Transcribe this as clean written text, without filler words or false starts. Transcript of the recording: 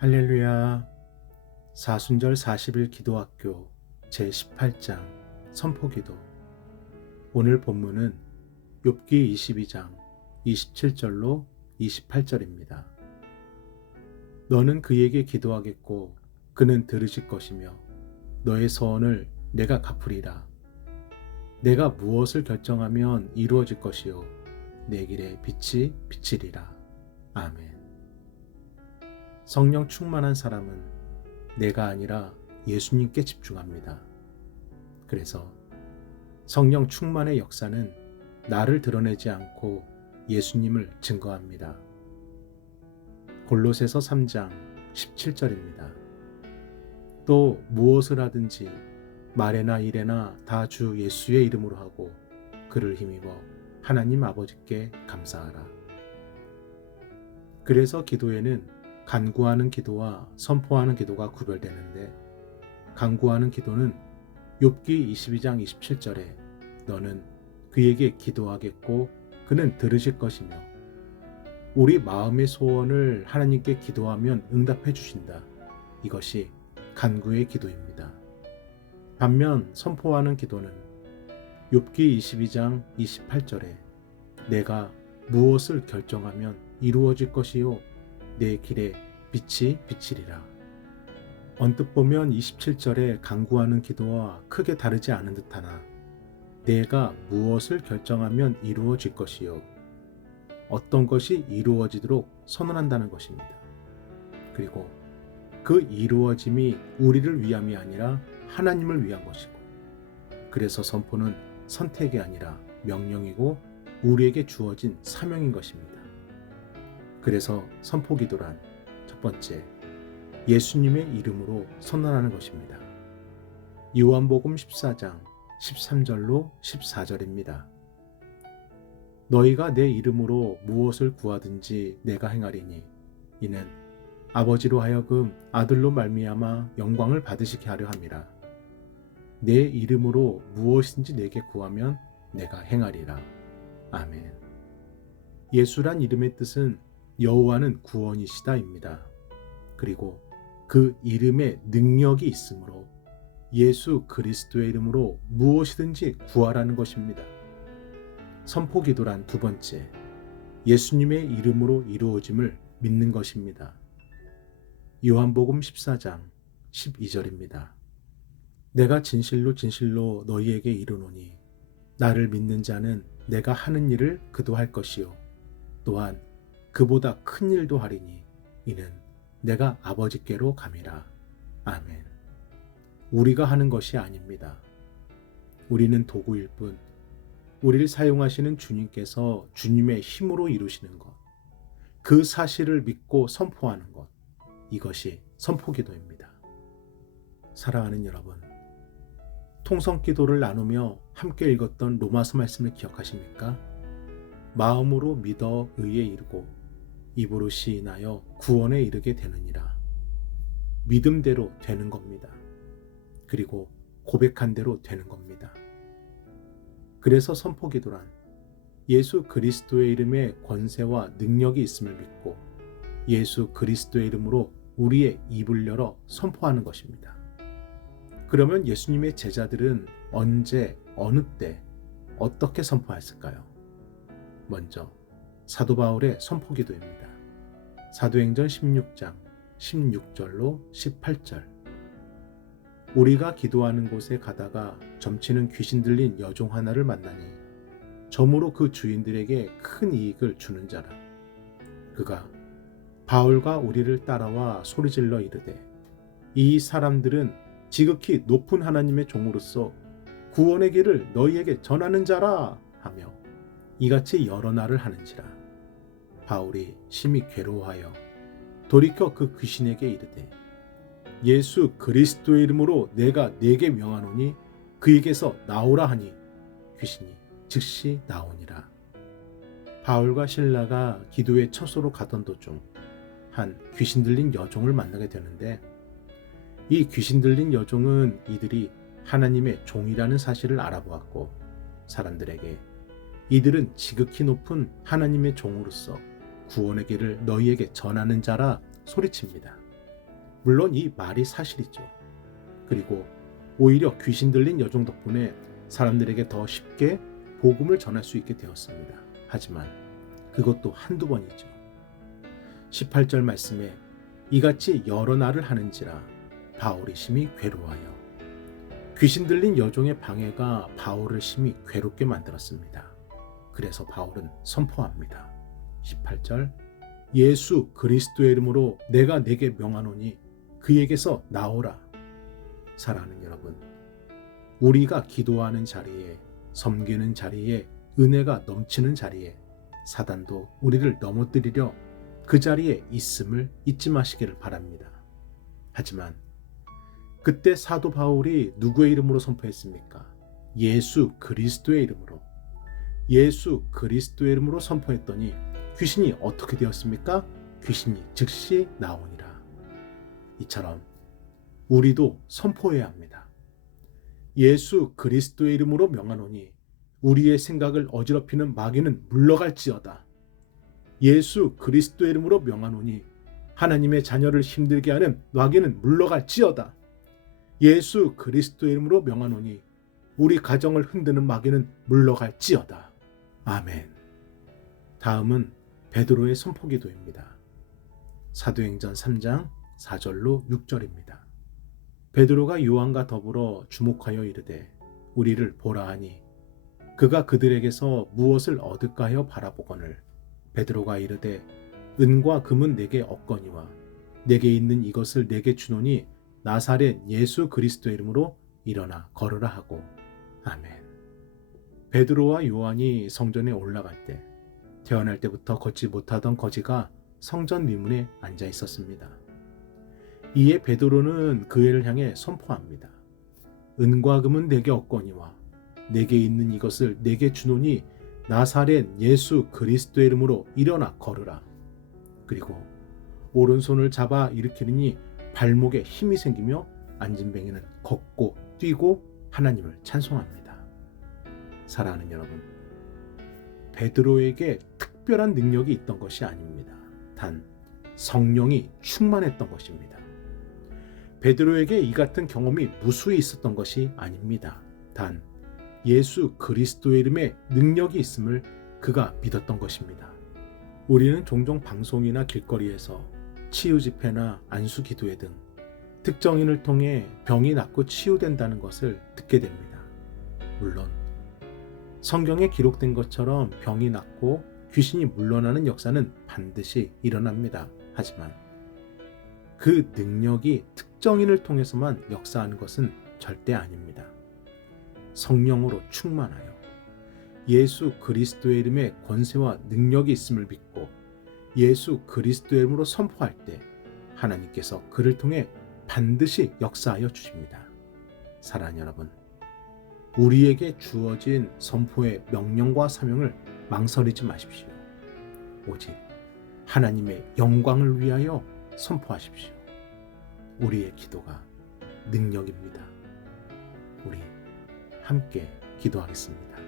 할렐루야. 사순절 40일 기도학교 제18장 선포기도. 오늘 본문은 욥기 22장 27절로 28절입니다. 너는 그에게 기도하겠고 그는 들으실 것이며 너의 소원을 내가 갚으리라. 내가 무엇을 결정하면 이루어질 것이요 내 길에 빛이 비치리라. 아멘. 성령 충만한 사람은 내가 아니라 예수님께 집중합니다. 그래서 성령 충만의 역사는 나를 드러내지 않고 예수님을 증거합니다. 골로새서 3장 17절입니다. 또 무엇을 하든지 말에나 일에나 다 주 예수의 이름으로 하고 그를 힘입어 하나님 아버지께 감사하라. 그래서 기도에는 간구하는 기도와 선포하는 기도가 구별되는데, 간구하는 기도는 욥기 22장 27절에 너는 그에게 기도하겠고 그는 들으실 것이며 우리 마음의 소원을 하나님께 기도하면 응답해 주신다. 이것이 간구의 기도입니다. 반면 선포하는 기도는 욥기 22장 28절에 내가 무엇을 결정하면 이루어질 것이요 내 길에 빛이 비치리라. 언뜻 보면 27절에 간구하는 기도와 크게 다르지 않은 듯하나 내가 무엇을 결정하면 이루어질 것이요 어떤 것이 이루어지도록 선언한다는 것입니다. 그리고 그 이루어짐이 우리를 위함이 아니라 하나님을 위한 것이고, 그래서 선포는 선택이 아니라 명령이고 우리에게 주어진 사명인 것입니다. 그래서 선포기도란 첫 번째, 예수님의 이름으로 선언하는 것입니다. 요한복음 14장 13절로 14절입니다. 너희가 내 이름으로 무엇을 구하든지 내가 행하리니 이는 아버지로 하여금 아들로 말미암아 영광을 받으시게 하려 함이라. 내 이름으로 무엇인지 내게 구하면 내가 행하리라. 아멘. 예수란 이름의 뜻은 여호와는 구원이시다입니다. 그리고 그 이름에 능력이 있으므로 예수 그리스도의 이름으로 무엇이든지 구하라는 것입니다. 선포기도란 두 번째, 예수님의 이름으로 이루어짐을 믿는 것입니다. 요한복음 14장 12절입니다. 내가 진실로 진실로 너희에게 이르노니 나를 믿는 자는 내가 하는 일을 그도 할 것이요 또한 그보다 큰 일도 하리니 이는 내가 아버지께로 감이라. 아멘. 우리가 하는 것이 아닙니다. 우리는 도구일 뿐 우리를 사용하시는 주님께서 주님의 힘으로 이루시는 것, 그 사실을 믿고 선포하는 것, 이것이 선포기도입니다. 사랑하는 여러분, 통성기도를 나누며 함께 읽었던 로마서 말씀을 기억하십니까? 마음으로 믿어 의에 이르고 입으로 시인하여 구원에 이르게 되느니라. 믿음대로 되는 겁니다. 그리고 고백한 대로 되는 겁니다. 그래서 선포기도란 예수 그리스도의 이름에 권세와 능력이 있음을 믿고 예수 그리스도의 이름으로 우리의 입을 열어 선포하는 것입니다. 그러면 예수님의 제자들은 언제, 어느 때, 어떻게 선포했을까요? 먼저 사도 바울의 선포기도입니다. 사도행전 16장 16절로 18절. 우리가 기도하는 곳에 가다가 점치는 귀신 들린 여종 하나를 만나니 점으로 그 주인들에게 큰 이익을 주는 자라. 그가 바울과 우리를 따라와 소리질러 이르되 이 사람들은 지극히 높은 하나님의 종으로서 구원의 길을 너희에게 전하는 자라 하며 이같이 여러 날을 하는지라. 바울이 심히 괴로워하여 돌이켜 그 귀신에게 이르되 예수 그리스도의 이름으로 내가 네게 명하노니 그에게서 나오라 하니 귀신이 즉시 나오니라. 바울과 실라가 기도의 처소로 가던 도중 한 귀신 들린 여종을 만나게 되는데, 이 귀신 들린 여종은 이들이 하나님의 종이라는 사실을 알아보았고 사람들에게 이들은 지극히 높은 하나님의 종으로서 구원의 길을 너희에게 전하는 자라 소리칩니다. 물론 이 말이 사실이죠. 그리고 오히려 귀신 들린 여종 덕분에 사람들에게 더 쉽게 복음을 전할 수 있게 되었습니다. 하지만 그것도 한두 번이죠. 18절 말씀에 이같이 여러 날을 하는지라 바울이 심히 괴로워하여. 귀신 들린 여종의 방해가 바울을 심히 괴롭게 만들었습니다. 그래서 바울은 선포합니다. 18절 예수 그리스도의 이름으로 내가 내게 명하노니 그에게서 나오라. 사랑하는 여러분, 우리가 기도하는 자리에, 섬기는 자리에, 은혜가 넘치는 자리에 사단도 우리를 넘어뜨리려 그 자리에 있음을 잊지 마시기를 바랍니다. 하지만 그때 사도 바울이 누구의 이름으로 선포했습니까? 예수 그리스도의 이름으로. 예수 그리스도의 이름으로 선포했더니 귀신이 어떻게 되었습니까? 귀신이 즉시 나오니라. 이처럼 우리도 선포해야 합니다. 예수 그리스도의 이름으로 명하노니 우리의 생각을 어지럽히는 마귀는 물러갈지어다. 예수 그리스도의 이름으로 명하노니 하나님의 자녀를 힘들게 하는 마귀는 물러갈지어다. 예수 그리스도의 이름으로 명하노니 우리 가정을 흔드는 마귀는 물러갈지어다. 아멘. 다음은 베드로의 선포기도입니다. 사도행전 3장 4절로 6절입니다. 베드로가 요한과 더불어 주목하여 이르되 우리를 보라 하니 그가 그들에게서 무엇을 얻을까 하여 바라보거늘 베드로가 이르되 은과 금은 내게 없거니와 내게 있는 이것을 내게 주노니 나사렛 예수 그리스도의 이름으로 일어나 걸으라 하고. 아멘. 베드로와 요한이 성전에 올라갈 때 태어날 때부터 걷지 못하던 거지가 성전 미문에 앉아 있었습니다. 이에 베드로는 그 애를 향해 선포합니다. 은과 금은 내게 없거니와 내게 있는 이것을 내게 주노니 나사렛 예수 그리스도의 이름으로 일어나 걸으라. 그리고 오른손을 잡아 일으키니 발목에 힘이 생기며 안진뱅이는 걷고 뛰고 하나님을 찬송합니다. 사랑하는 여러분, 베드로에게 특별한 능력이 있던 것이 아닙니다. 단 성령이 충만했던 것입니다. 베드로에게 이 같은 경험이 무수히 있었던 것이 아닙니다. 단 예수 그리스도의 이름에 능력이 있음을 그가 믿었던 것입니다. 우리는 종종 방송이나 길거리에서 치유 집회나 안수 기도회 등 특정인을 통해 병이 낫고 치유된다는 것을 듣게 됩니다. 물론 성경에 기록된 것처럼 병이 낫고 귀신이 물러나는 역사는 반드시 일어납니다. 하지만 그 능력이 특정인을 통해서만 역사하는 것은 절대 아닙니다. 성령으로 충만하여 예수 그리스도의 이름에 권세와 능력이 있음을 믿고 예수 그리스도의 이름으로 선포할 때 하나님께서 그를 통해 반드시 역사하여 주십니다. 사랑하는 여러분, 우리에게 주어진 선포의 명령과 사명을 망설이지 마십시오. 오직 하나님의 영광을 위하여 선포하십시오. 우리의 기도가 능력입니다. 우리 함께 기도하겠습니다.